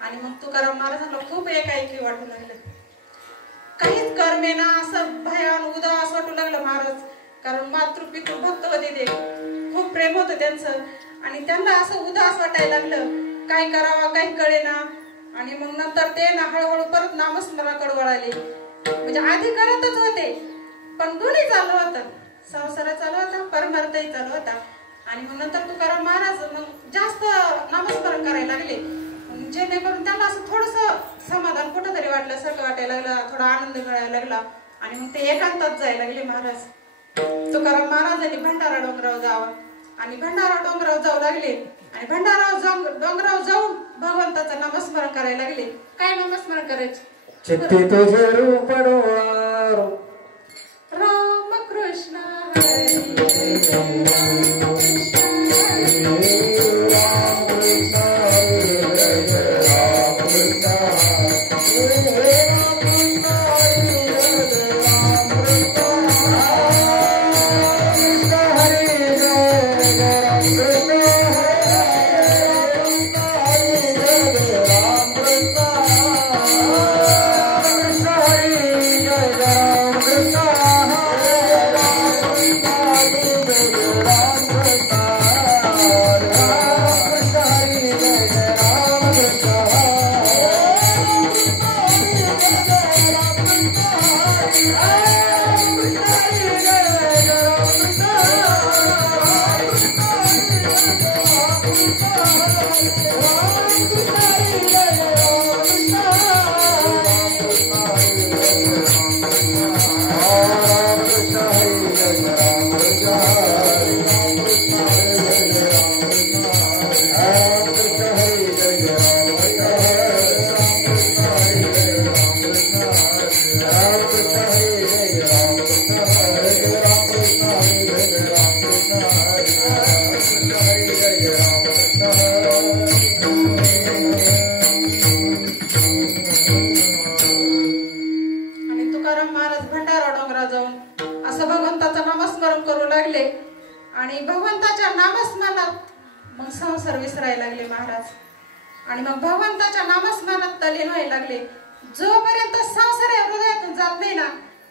आणि मग तुकाराम महाराजांना खूप एकाएकी वाटू लागलं, काहीच कर्मेना असं भयान उदास वाटू लागलं महाराज. कारण मातृपितृ भक्त होते, ते खूप प्रेम होतं त्यांचं. आणि त्यांना असं उदास वाटायला लागलं, काय करावं काही कळेना. आणि मग नंतर ते ना हळूहळू परत नामस्मरणाकडे वळाले. म्हणजे आधी करतच होते पण दोन्ही चालू होतं, संसार चालू होता, परमार्थही चालू होता. आणि मग नंतर तुकाराम महाराज मग जास्त नामस्मरण करायला लागले, जेणेकरून त्यांना असं थोडस समाधान कुठंतरी वाटल्यासारखं वाटायला लागलं, थोडा आनंद मिळायला लागला. आणि मग ते एकांतात जायला लागले महाराज. तुकाराम महाराजांनी भंडारा डोंगरावर जावं आणि भंडारा डोंगरावर जाऊ लागले. आणि भंडारा डोंगरावर जाऊन भगवंताचं नामस्मरण करायला लागले. काय नामस्मरण करायचे? चित्ती तुझे रूप डोळा राम कृष्ण हरी Ram संसार विसरायला लागले महाराज. आणि मग भगवंताच्या नामस्मरणात तल्लीन व्हायला लागले. जोपर्यंत संसार या हृदयातून जात नाही ना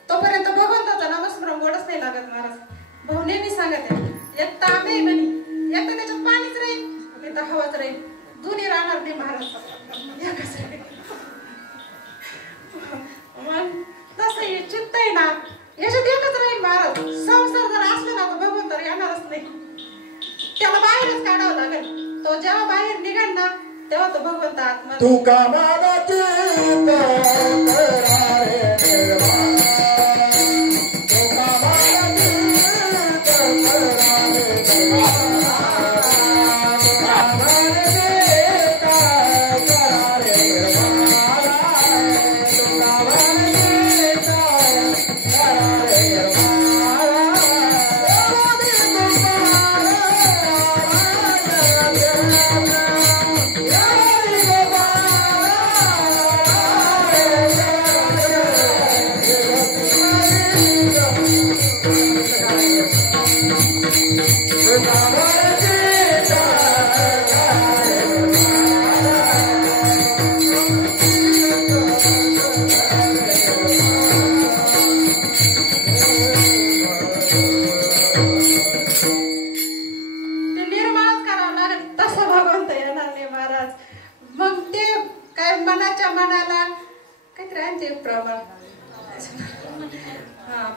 तोपर्यंत भगवंताचं नामस्मरण गोडच नाही लागत महाराज. भाऊ नेहमी सांगत आहे एक तर आम्ही म्हणी एक तर त्याच्यात पाणीच राहील नाही तर हवाच राहील, दोन्ही राहणार नाही महाराज. मग तसं हे चित्त आहे ना याच्यात एकच राहील महाराज. संसार जर असला ना तर भगवंत येणारच नाही, त्याला बाहेरच काढावं लागेल. तो जेव्हा बाहेर निघेल ना तेव्हा तो भगवंत आत्मा तू कामाला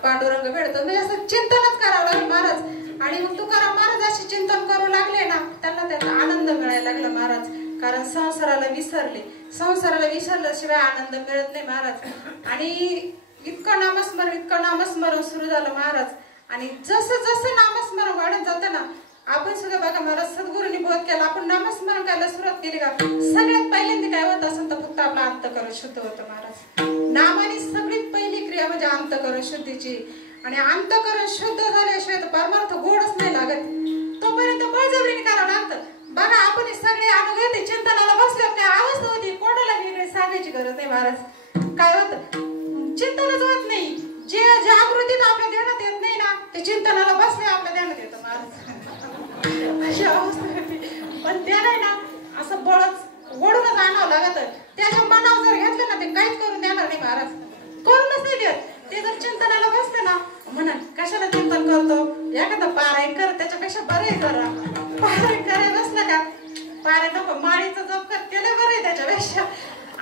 पांडुरंग भेटतो म्हणजे असं चिंतनच करावं लागलं महाराज. आणि मग तुकाराम महाराज असे चिंतन करू लागले ना त्यांना त्याचा आनंद मिळायला लागला महाराज. कारण संसाराला विसरल्याशिवाय आनंद मिळत नाही महाराज. आणि इतकं नामस्मरण सुरू झालं महाराज. आणि जसं जसं नामस्मरण वाढत जातं ना आपण सुद्धा बघा महाराज सद्गुरूंनी बोध केला. आपण नामस्मरण करायला सुरुवात केली का सगळ्यात पहिल्यांदा काय होत असेल तर फक्त आपला अंतःकरण शुद्ध होतं महाराज. नामाने सगळ्यात पहिली क्रिया म्हणजे अंतःकरण शुद्धीची. आणि अंतःकरण शुद्ध झाल्याशिवाय तर परमार्थ गोडच नाही लागत. तोपर्यंत बळजबरीने करावं लागतं. बघा आपण सगळे अनुभव ते चिंतनाला बसल्यावर काय अवस्था होती कोणाला वेगळे सांगायची गरज नाही महाराज. काय होतं चिंतनच होत नाही. जे जागृतीत आपल्या ध्यानात येत नाही ना ते चिंतनाला बसले आपल्या ध्यानात येतं महाराज. अशी अवस्था होती. पण त्याला ना असं बळच ओढूनच आणावं लागत. त्याच्या मनावर जर घेतलं ना ते काहीच करून देणार नाही महाराज. करूनच नाही देत. ते जर चिंतनाला बसले ना म्हणा कशाला चिंतन करतो एखादा पारायण कर त्याच्यापेक्षा बरं करा. पारायण करायला बसलं का पारायण नको माळीचं जप कर केलं बरं त्याच्यापेक्षा.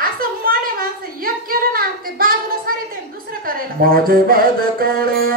असं माने माणसं एक केलं ना ते बाजूला सारी ते दुसरं करायला माझे बाद कळे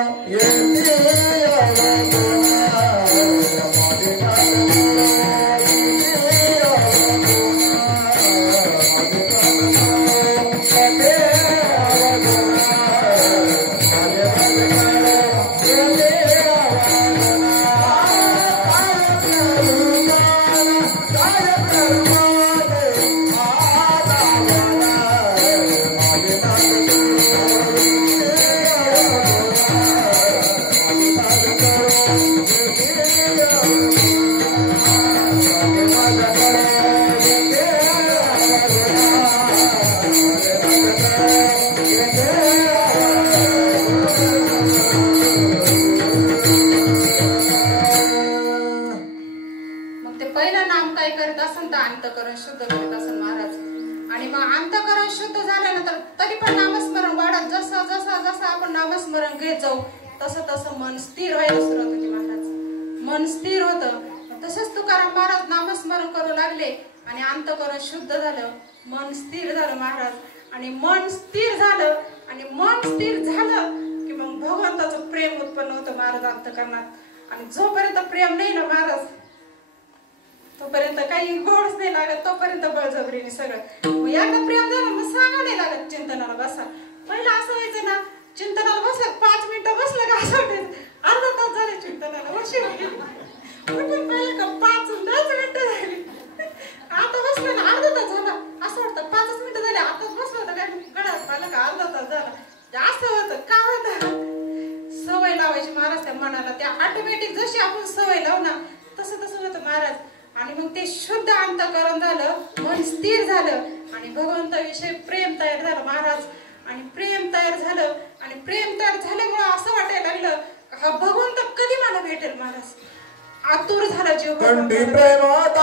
अंतःकरण शुद्ध करीत असेल महाराज. आणि मग अंतःकरण शुद्ध झाल्यानंतर तरी पण नामस्मरण वाढत जसं जसं जसं आपण नामस्मरण घेत जाऊ तसं तसं मन स्थिर व्हायला सुरुवात होती महाराज. मन स्थिर होतं. तसंच तुकाराम महाराज नामस्मरण करू लागले आणि अंतःकरण शुद्ध झालं मन स्थिर झालं महाराज. आणि मन स्थिर झालं आणि मन स्थिर झालं की मग भगवंताचं प्रेम उत्पन्न होतं महाराज अंतःकरणात. आणि जोपर्यंत प्रेम नाही ना महाराज तोपर्यंत काही गोडच नाही लागत. तोपर्यंत बळजबरीने सगळं. मग एकदा प्रेम झालं मग सांगा नाही लागत चिंतनाला बसा. पहिलं असं व्हायचं ना चिंतनाला बसलं 5 मिनिटं बसलं का असं वाटायचं अर्धा तास झाले चिंतनाला बशी उठून पाहिलं का 5-10 मिनिटं झाली. आता बसलं ना अर्धा तास झाला असं वाटतं 5 मिनिटं झाले आताच बसलं होतं काय गळ्यात पाहिलं का अर्धा तास झाला. असं होतं का होतं सवय लावायची महाराज त्या मनाला. त्या ऑटोमॅटिक जशी आपण सवय लावू ना तसं तसं होतं महाराज. आणि मग ते शुद्ध अंतःकरण झालं मन स्थिर झालं आणि भगवंताविषयी प्रेम तयार झालं महाराज. आणि प्रेम तयार झालं आणि प्रेम तयार झाल्यामुळे असं वाटायला लागलं हा भगवंत कधी मला भेटेल महाराज. आतुर झाला जीव कंठी प्रेमात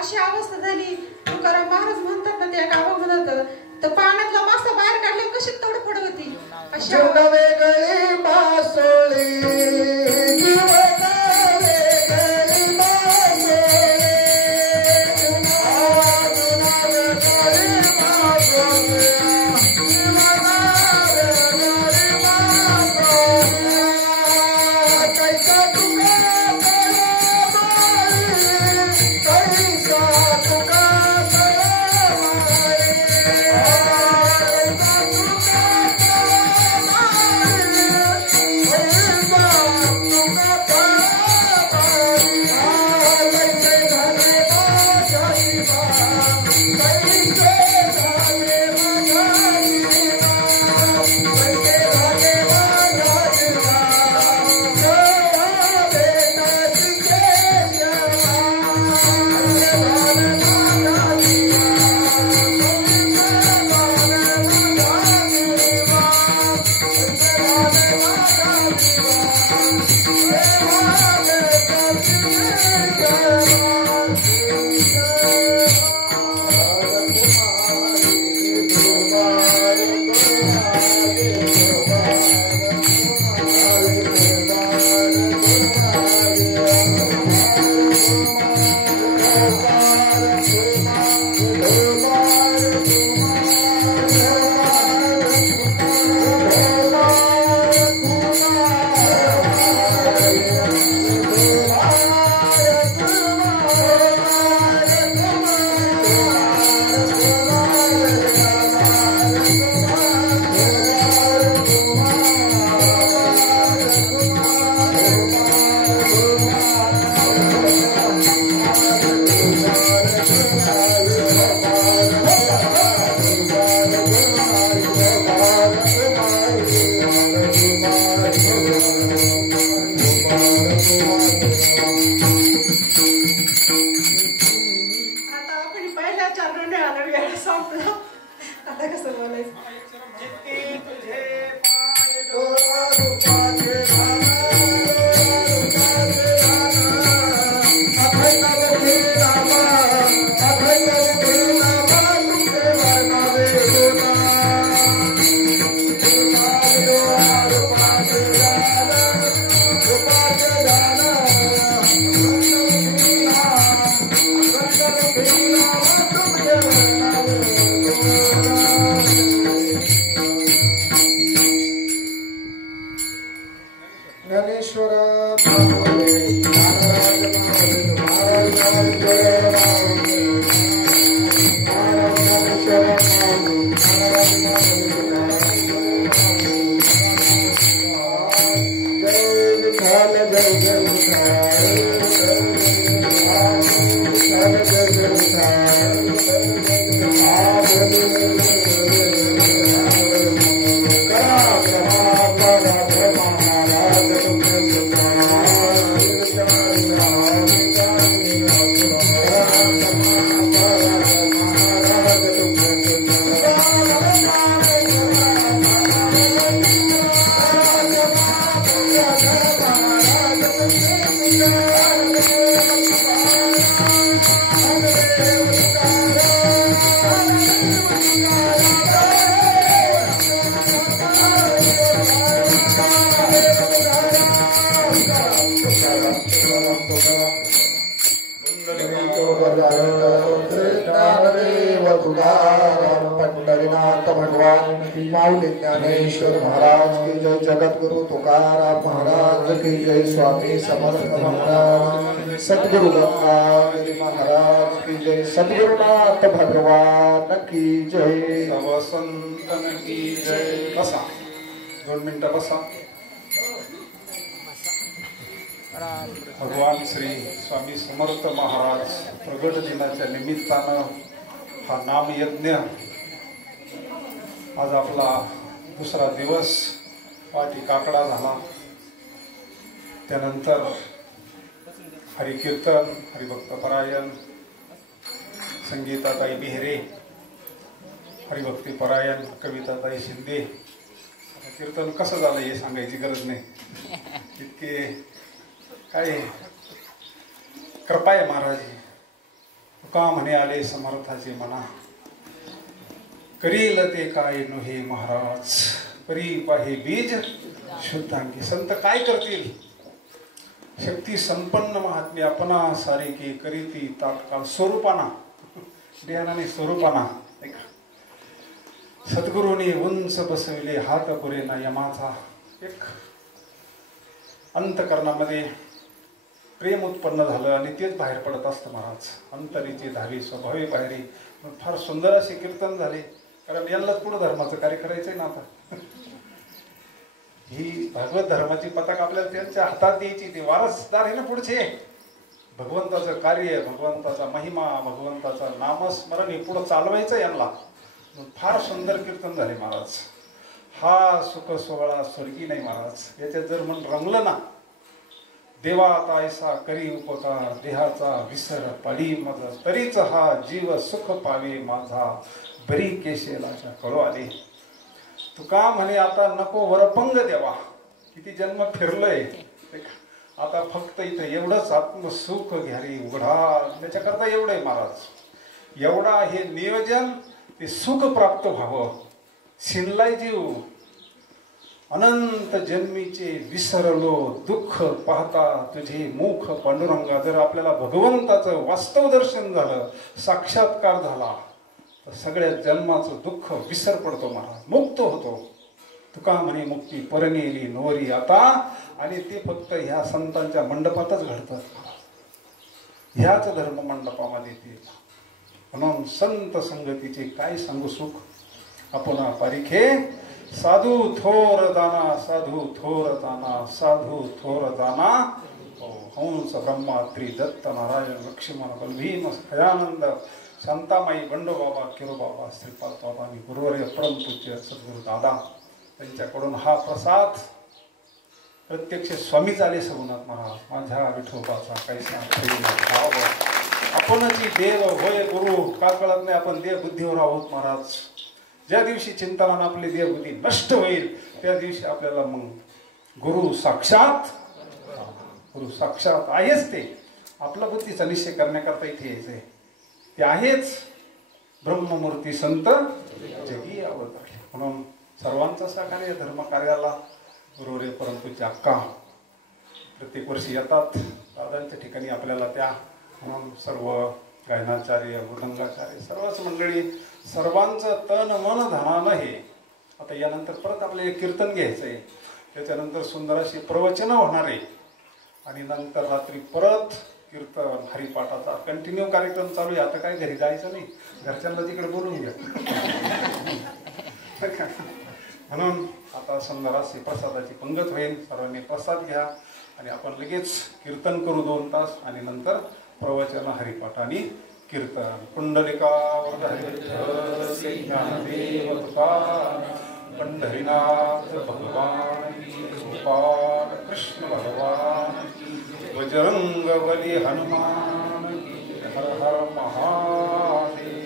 अशी अवस्था झाली. तुकाराम महाराज म्हणतात ना त्या गावामध्ये तर पाण्यातला मासा बाहेर काढले कशी तडफड होती अशा जीवन वेगळी मासोळी जीवन वेगळी मासोळी माऊली ज्ञानेश्वर महाराज की जय, जगतगुरु तुकाराम महाराज की जय, स्वामी समर्थ महाराज, सद्गुरु गंगाधर महाराज की जय, सद्गुरुनाथ भगवान की जय, संतन की जय। बसा 2 मिनिटं बसा। भगवान श्री स्वामी समर्थ महाराज प्रगट दिनाच्या निमित्तानं हा नामयज्ञ आज आपला दुसरा दिवस पाठी काकडा झाला। त्यानंतर हरिकीर्तन, हरिभक्तपरायण, संगीताताई बिहरे, हरिभक्तीपरायण कविताताई शिंदे। कीर्तन कसं झालं हे सांगायची गरज नाही, इतके काय कृपा आहे महाराज। तुका म्हणे आले समर्थाचे मना, करील ते काय नव्हे महाराज, करी पाहे बीज शुद्धांगी. संत काय करतील? शक्ती संपन्न महात्मे आपणा सारे की करीती तात्काळ स्वरूपाना, ध्यानाने स्वरूपाना. सद्गुरूने उंच बसविले हात पुरे ना यमाचा. एक अंतकरणामध्ये प्रेम उत्पन्न झालं आणि तेच बाहेर पडत असतं महाराज. अंतरीची धावी स्वभावी बाहेरी. फार सुंदर असे कीर्तन झाले, कारण यांनाच पुढे धर्माचं कार्य करायचंय ना. आता ही भागवत धर्माची पताक आपल्याला त्यांच्या हातात द्यायची. ते वारसदार आहे ना पुढचे. भगवंताचं कार्य, भगवंताचा महिमा, भगवंताचा नामस्मरण हे पुढे चालवायचं यांना. फार सुंदर कीर्तन झाले महाराज. हा सुख सोहळा स्वर्गी नाही महाराज. याच्यात जर मन रंगलं ना, देवा तायसा करी उपकार, देहाचा विसर पडी मज, तरीच हा जीव सुख पावे माझा, बरी केशेलाच्या कळू आले. तुका म्हणे आता नको वरपंग देवा. किती जन्म फिरलोय, आता फक्त इथं एवढंच आत्मसुख घ्या रे उघडा. त्याच्याकरता एवढं आहे महाराज. एवढा हे नियोजन, ते सुख प्राप्त व्हावं. शिनलाय जीव अनंत जन्मीचे विसरलो, दुःख पाहता तुझे मुख पांडुरंगा. जर आपल्याला भगवंताचं वास्तव दर्शन झालं, साक्षात्कार झाला, तर सगळ्या जन्माचं दुःख विसर पडतो महाराज, मुक्त होतो. तुका म्हणे मुक्ती परनेली नोरी आता. आणि ते फक्त ह्या संतांच्या मंडपातच घडतात. ह्याच धर्म मंडपामध्ये ते. म्हणून संत संगतीचे काय सांगू सुख. आपण पारिखे साधू थोर दाना, साधू थोर दाना, साधू थोर दाना. हंस ब्रह्मा त्रिदत्त नारायण लक्ष्मण बलभीम खयानंद शांतामाई बंडोबाबा किरोबाबा श्रीपाद बाबा आणि गुरुवर्य परमपूज्य सद्गुरु दादा त्यांच्याकडून हा प्रसाद प्रत्यक्ष स्वामीच आले सगुणात महाराज. माझ्या विठोबाचा कैसा भाव. आपणची देव होय गुरु. का कळत नाही आपण देव बुद्धीवर आहोत महाराज. ज्या दिवशी चिंतामण आपली देवबुद्धी नष्ट होईल, त्या दिवशी आपल्याला मग गुरु साक्षात, गुरु साक्षात आहेच. ते आपला बुद्धीचा निश्चय करण्याकरता इथे यायचंय. ते आहेच ब्रह्ममूर्ती संत जगी अवतरले. म्हणून सर्वांचं सहकार्य धर्म कार्याला गुरुवर्य परमपूज्य अक्का प्रत्येक वर्षी येतात. दादांच्या ठिकाणी आपल्याला त्या. म्हणून सर्व गायनाचार्य, मृदंगाचार्य, सर्वच मंडळी, सर्वांचं तन मन धनानं हे. आता यानंतर परत आपल्याला कीर्तन घ्यायचंय. त्याच्यानंतर सुंदर अशी प्रवचनं होणार आहे. आणि नंतर रात्री परत कीर्तन, हरिपाठाचा कंटिन्यू कार्यक्रम चालू आहे. आता काय घरी जायचं नाही, घरच्यांना तिकडे बोलून घ्या. म्हणून आता सुंदर अशी प्रसादाची पंगत होईल. सर्वांनी प्रसाद घ्या आणि आपण लगेच कीर्तन करू 2 तास. आणि नंतर प्रवचन, हरिपाठ आणि कीर्तन. पुंडलिका पंढरीनाथ भगवान, गोपाल कृष्ण भगवान, बजरंग बली हनुमान, हर हर महादेव.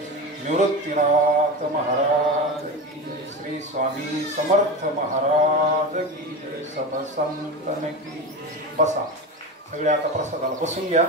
निवृत्तीनाथ महाराज की, श्री स्वामी समर्थ महाराज की, सब संतन की. बसा सगळे आता प्रसादाला बसून घ्या.